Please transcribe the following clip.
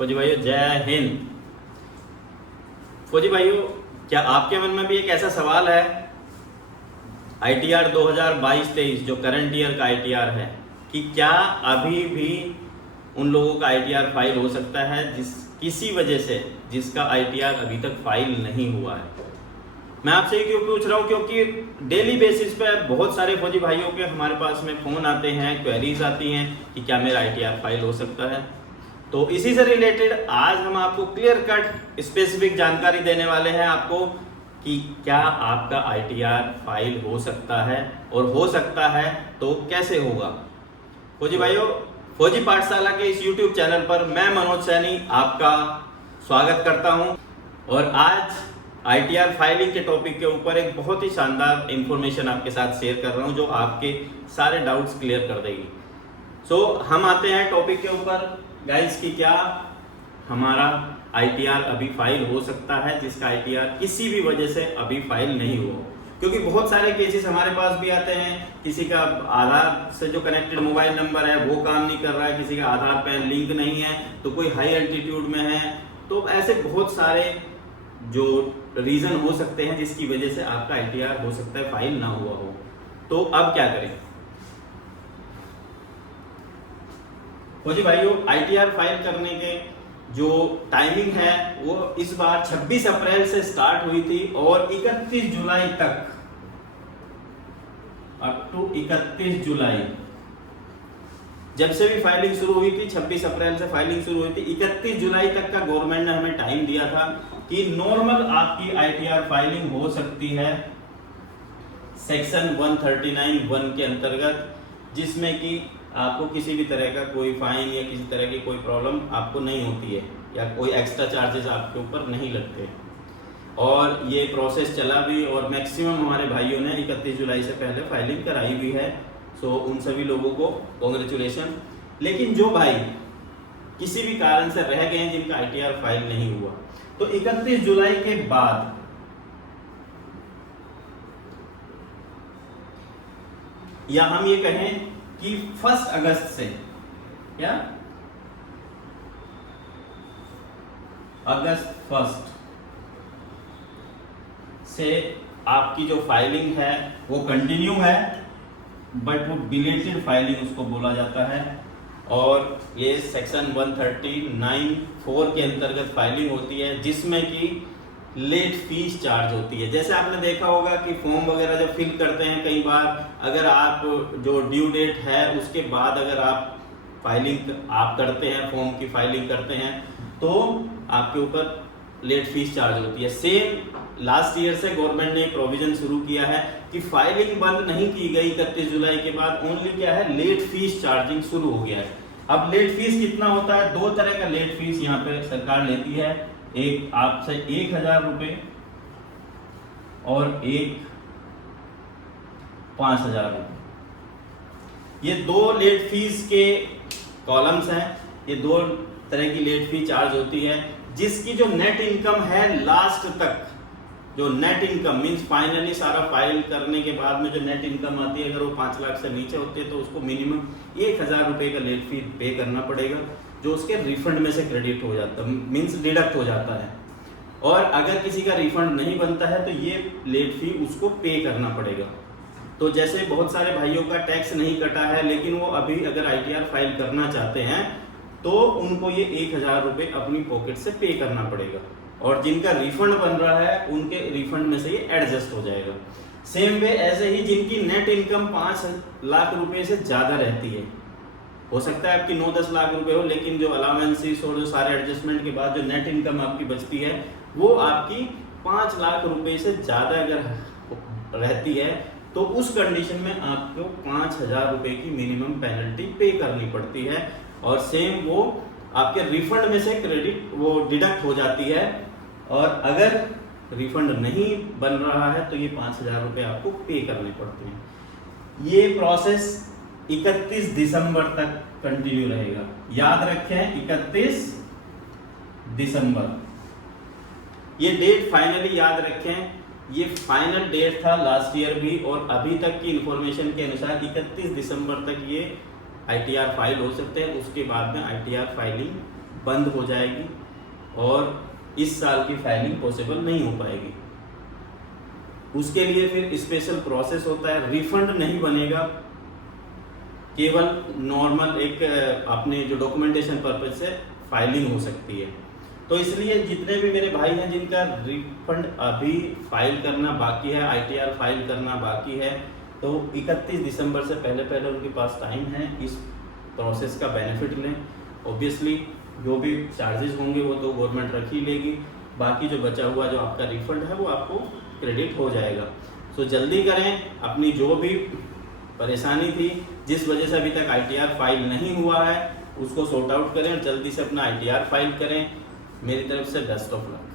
फौजी भाइयों जय हिंद। फौजी भाइयों, क्या आपके मन में भी एक ऐसा सवाल है, ITR 2022-23 जो करंट ईयर का ITR है, कि क्या अभी भी उन लोगों का ITR फाइल हो सकता है किसी वजह से जिसका ITR अभी तक फाइल नहीं हुआ है। मैं आपसे ये क्यों पूछ रहा हूँ, क्योंकि डेली बेसिस पे बहुत सारे फौजी भाइयों के हमारे पास में फ़ोन आते हैं, क्वेरीज आती हैं कि क्या मेरा ITR फाइल हो सकता है। तो इसी से रिलेटेड आज हम आपको क्लियर कट स्पेसिफिक जानकारी देने वाले हैं आपको कि क्या आपका ITR फाइल हो सकता है, और हो सकता है तो कैसे होगा। फौजी भाइयों, फौजी पाठशाला के इस YouTube चैनल पर मैं मनोज सैनी आपका स्वागत करता हूं, और आज ITR फाइलिंग के टॉपिक के ऊपर एक बहुत ही शानदार इंफॉर्मेशन आपके साथ शेयर कर रहा हूं जो आपके सारे डाउट्स क्लियर कर देगी। सो हम आते हैं टॉपिक के ऊपर गाइस कि क्या हमारा ITR अभी फाइल हो सकता है जिसका ITR किसी भी वजह से अभी फाइल नहीं हुआ। क्योंकि बहुत सारे केसेस हमारे पास भी आते हैं, किसी का आधार से जो कनेक्टेड मोबाइल नंबर है वो काम नहीं कर रहा है, किसी का आधार पैन लिंक नहीं है, तो कोई हाई एल्टीट्यूड में है, तो ऐसे बहुत सारे जो रीजन हो सकते हैं जिसकी वजह से आपका ITR हो सकता है फाइल ना हुआ हो। तो अब क्या करें फौजी भाइयों, ITR फाइल करने के जो टाइमिंग है वो इस बार 26 अप्रैल से स्टार्ट हुई थी और 31 जुलाई तक, अप टू 31 जुलाई जब से भी फाइलिंग शुरू हुई थी, 26 अप्रैल से फाइलिंग शुरू हुई थी, 31 जुलाई तक का गवर्नमेंट ने हमें टाइम दिया था कि नॉर्मल आपकी ITR फाइलिंग हो सकती है सेक्शन 139(1) के अंतर्गत, जिसमें कि आपको किसी भी तरह का कोई फाइन या किसी तरह की कोई प्रॉब्लम आपको नहीं होती है, या कोई एक्स्ट्रा चार्जेस आपके ऊपर नहीं लगते। और ये प्रोसेस चला भी, और मैक्सिमम हमारे भाइयों ने 31 जुलाई से पहले फाइलिंग कराई भी है। सो उन सभी लोगों को कॉन्ग्रेचुलेशन। लेकिन जो भाई किसी भी कारण से रह गए हैं जिनका ITR फाइल नहीं हुआ, तो 31 जुलाई के बाद या हम ये कहें कि 1 अगस्त से, क्या अगस्त 1 से आपकी जो फाइलिंग है वो कंटिन्यू है, बट वो बिलेटेड फाइलिंग उसको बोला जाता है। और ये सेक्शन 139(4) के अंतर्गत फाइलिंग होती है, जिसमें कि लेट फीस चार्ज होती है। जैसे आपने देखा होगा कि फॉर्म वगैरह जब फिल करते हैं, कई बार अगर आप जो ड्यू डेट है उसके बाद अगर आप फाइलिंग आप करते हैं, फॉर्म की फाइलिंग करते हैं, तो आपके ऊपर लेट फीस चार्ज होती है। सेम लास्ट ईयर से गवर्नमेंट ने प्रोविजन शुरू किया है कि फाइलिंग बंद नहीं की गई 31 जुलाई के बाद, ओनली क्या है, लेट फीस चार्जिंग शुरू हो गया है। अब लेट फीस कितना होता है, 2 तरह का लेट फीस यहाँ पे सरकार लेती है, एक आपसे 1000 रुपये और एक 5000 रुपये। ये 2 लेट फीस के कॉलम्स हैं, ये 2 तरह की लेट फी चार्ज होती है। जिसकी जो नेट इनकम है लास्ट तक, जो नेट इनकम मींस फाइनली सारा फाइल करने के बाद में जो नेट इनकम आती है, अगर वो 5 लाख से नीचे होती है तो उसको मिनिमम 1000 रुपये का लेट फी पे करना पड़ेगा, जो उसके रिफंड में से क्रेडिट हो जाता है, मींस डिडक्ट हो जाता है। और अगर किसी का रिफंड नहीं बनता है तो ये लेट फी उसको पे करना पड़ेगा। तो जैसे बहुत सारे भाइयों का टैक्स नहीं कटा है, लेकिन वो अभी अगर ITR फाइल करना चाहते हैं तो उनको ये 1000 रुपये अपनी पॉकेट से पे करना पड़ेगा, और जिनका रिफंड बन रहा है उनके रिफंड में से ये एडजस्ट हो जाएगा। सेम वे ऐसे ही जिनकी नेट इनकम 5 लाख रुपए से ज़्यादा रहती है, हो सकता है आपकी 9-10 लाख रुपए हो, लेकिन जो अलावेंसेस और जो सारे एडजस्टमेंट के बाद जो नेट इनकम आपकी बचती है वो आपकी 5 लाख रुपए से ज़्यादा अगर रहती है, तो उस कंडीशन में आपको 5000 रुपये की मिनिमम पेनल्टी पे करनी पड़ती है, और सेम वो आपके रिफंड में से क्रेडिट वो डिडक्ट हो जाती है। और अगर रिफंड नहीं बन रहा है तो ये 5000 रुपये आपको पे करने पड़ते हैं। ये प्रोसेस 31 दिसंबर तक कंटिन्यू रहेगा, याद रखें 31 दिसंबर, ये डेट फाइनली याद रखें। ये फाइनल डेट था लास्ट ईयर भी, और अभी तक की इंफॉर्मेशन के अनुसार 31 दिसंबर तक ये ITR फाइल हो सकते हैं, उसके बाद में ITR फाइलिंग बंद हो जाएगी और इस साल की फाइलिंग पॉसिबल नहीं हो पाएगी। उसके लिए फिर स्पेशल प्रोसेस होता है, रिफंड नहीं बनेगा, केवल नॉर्मल एक अपने जो डॉक्यूमेंटेशन पर्पज से फाइलिंग हो सकती है। तो इसलिए जितने भी मेरे भाई हैं जिनका रिफंड अभी फाइल करना बाकी है, ITR फाइल करना बाकी है, तो 31 दिसंबर से पहले पहले उनके पास टाइम है, इस प्रोसेस का बेनिफिट लें। ऑब्वियसली जो भी चार्जेस होंगे वो तो गवर्नमेंट रख ही लेगी, बाकी जो बचा हुआ जो आपका रिफंड है वो आपको क्रेडिट हो जाएगा। सो जल्दी करें, अपनी जो भी परेशानी थी जिस वजह से अभी तक ITR फाइल नहीं हुआ है उसको सॉर्ट आउट करें और जल्दी से अपना ITR फाइल करें। मेरी तरफ से बेस्ट ऑफ लक।